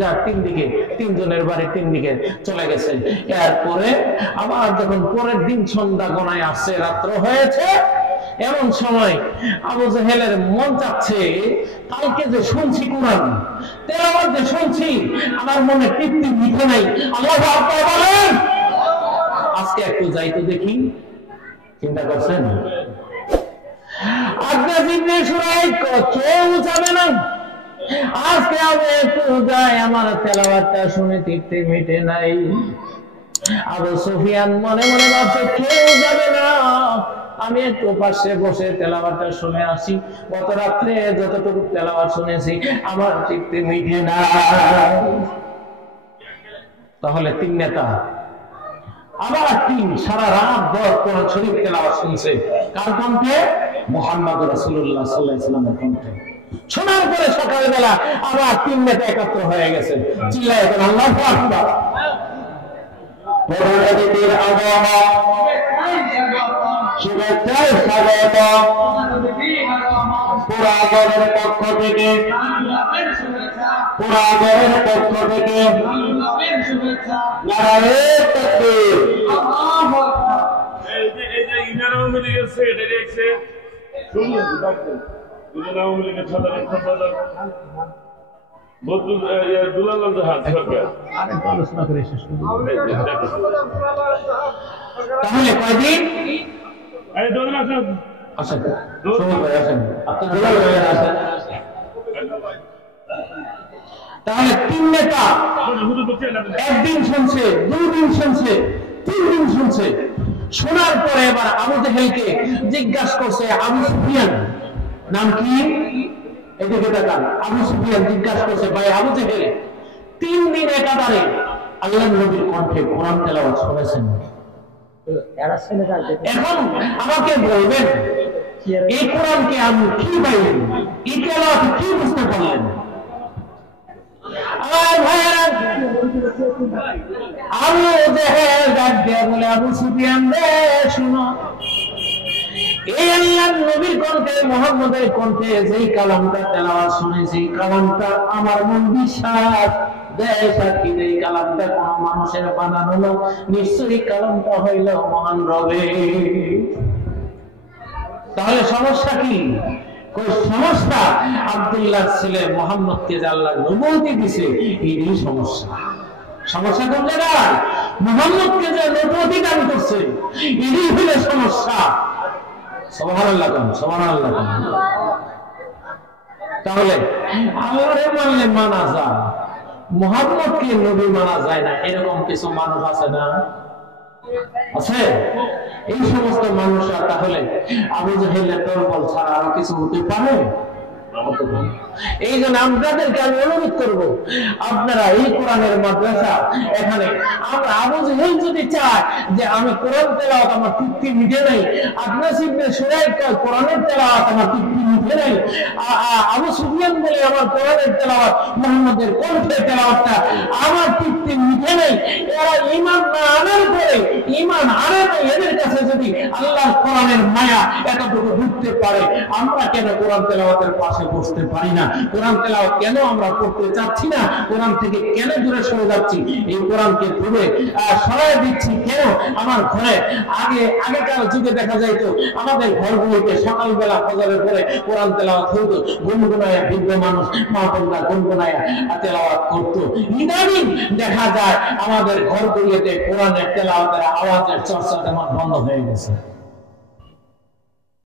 যা তিন দিকে, তিনজনের বাড়ি তিন দিকে চলে গেছে। এরপরে আবার যখন পরের দিন সন্ধ্যা গণায় আসছে, রাত্র হয়েছে, এমন সময় আবু জেহেলের মন চাচ্ছে কালকে যে শুনছি কোরআন তেলাওয়াত যে শুনছি, আমার মনে তৃপ্তি মিটে নাই। আল্লাহু আকবার বলেন, আজকে একটু যাই তো দেখি। চিন্তা করছেন? আজকে জিবনে শুরাই কেউ যাবে না, আজকে আমি একটু যাই, আমার তেলাওয়াতটা শুনে তৃপ্তি মিটে নাই। আবু সুফিয়ান মনে মনে ভাবছে কেউ যাবে না, আমি একটু পাশে বসে তেলাওয়াতটা শুনে আসি, গত রাত্রে যতটুকু তেলাওয়াত শুনেছি আমার তৃপ্তি মিটে না। তাহলে তিন নেতা আবার তিন সারা রাত ভর কোরআন শরীফ তেলাওয়াত শুনছে। কার কণ্ঠে? মুহাম্মদ রাসূলুল্লাহ সাল্লাল্লাহু আলাইহি ওয়াসাল্লামের কণ্ঠে। শোনার পরে সকালবেলা আবার তিন নেতা একত্র হয়ে গেছে, চিল্লায় বলেন আল্লাহু আকবার। প্রধান অতিথির আগমন, শুভেচ্ছায় স্বাগত পুরাগণের পক্ষ থেকে, পুরাগণের পক্ষ থেকে নারায়ে তাকবীর। এই যে ইনার আওয়ামী লীগের সেক্রেটারি আছে, শুনুন ডাক্তার দুজন আওয়ামী লীগের সাধারণ সম্পাদক দুলাগঞ্জ হাত সরকার আলোচনা করে শেষ করব। তাহলে কয়দিন? এই দুজন আসেন, আসেন শুনুন ভাই, আসেন আপনারা দুলাল ভাই আসেন। তাহলে তিন নেতা একদিন শুনছে, দুই দিন শুনছে, তিন দিন শুনছে। শোনার পরে এবার আবু জেহেলকে জিজ্ঞাসা করছে, আবু সুফিয়ান নাম কি? এদিকে তাকান। আবু সুফিয়ান জিজ্ঞাসা করছে, ভাই আবু জেহেল, তিন দিন একাধারে আল্লাহর নবীর কণ্ঠে কোরআন তেলাওয়াত শুনেছেন, এখন আমাকে বলবেন এই কোরআনকে আমি কি পাইলেন, এই তেলাওয়াত কি বুঝতে পারলেন? আমার ভাইয়েরা, আবু জেহেল ডাক দিয়ে বলে, আবু সুফিয়ান রে শুনো, এই আল্লাহর নবীর কণ্ঠে, মুহাম্মদের কণ্ঠে যেই কালামটা তেলাওয়াত শুনেছি, কালামটা আমার মন বিশ্বাস দেয় সাক্ষী, এই কালামটা কোন মানুষের বানানো না, নিশ্চয়ই কালামটা হইল মহান রবের। তাহলে সমস্যা কি? সমস্যা আব্দুল্লাহর ছেলে মুহাম্মদকে যে আল্লাহ নবুয়তি দিয়েছে, এই সমস্যা। সমস্যা কোন জায়গায়? মুহাম্মদকে যে নবুয়তি দান করছে, এই হলো সমস্যা। সুবহানাল্লাহ, সুবহানাল্লাহ। তাহলে আল্লাহরে মানলে মানা যায়, মুহাম্মদকে নবী মানা যায় না, এরকম কিছু মানুষ আছে না? আছে। এই সমস্ত মানুষরা তাহলে আবু জেহেলের দলবল ছাড়া আর কিছু হতে পারে? এই জন্য আপনাদেরকে আমি অনুরোধ করব, আপনারা এই কোরআনের মাদ্রাসা, এখানে আমরা আবু জেহেল যদি চায় যে আমি কোরআন তেলাওয়াত আমার তৃপ্তি মিটে নাই, আপনার সিবনে শুরাই কোরআনের তেলাওয়াত আমার তৃপ্তি মিটে নাই, আবু সুফিয়ান বলে আমার কোরআনের তেলাওয়াত, মুহাম্মদের কণ্ঠে তেলাওয়াতটা আমার তৃপ্তি মিটে নাই, এরা ঈমান না আনার পরে, ঈমান আনে না, এদের কাছে যদি আল্লাহর কোরআনের মায়া এতটুকু ঢুকতে পারে, আমরা কেন কোরআন তেলাওয়াতের পাশে বসতে পারি না? কোরআন তেলাওয়াত কেন আমরা করতে চাচ্ছি না? কোরআন থেকে কেন দূরে সরে যাচ্ছি? এই কোরআনকে দূরে সরাই দিচ্ছি কেন? আমার ঘরে আগেকার যুগে দেখা যাইতো আমাদের ঘরগুলোতে সকালবেলা ফজরের পরে কোরআন তেলাওয়াত হতো, গুনগুনায়া বৃদ্ধ মানুষ মা বোনরা গুনগুনায়া তেলাওয়াত করতো। ইদানিং দেখা যায় আমাদের ঘরগুলোতে কোরআনের তেলাওয়াতের আওয়াজের চর্চা তেমন বন্ধ হয়ে গেছে।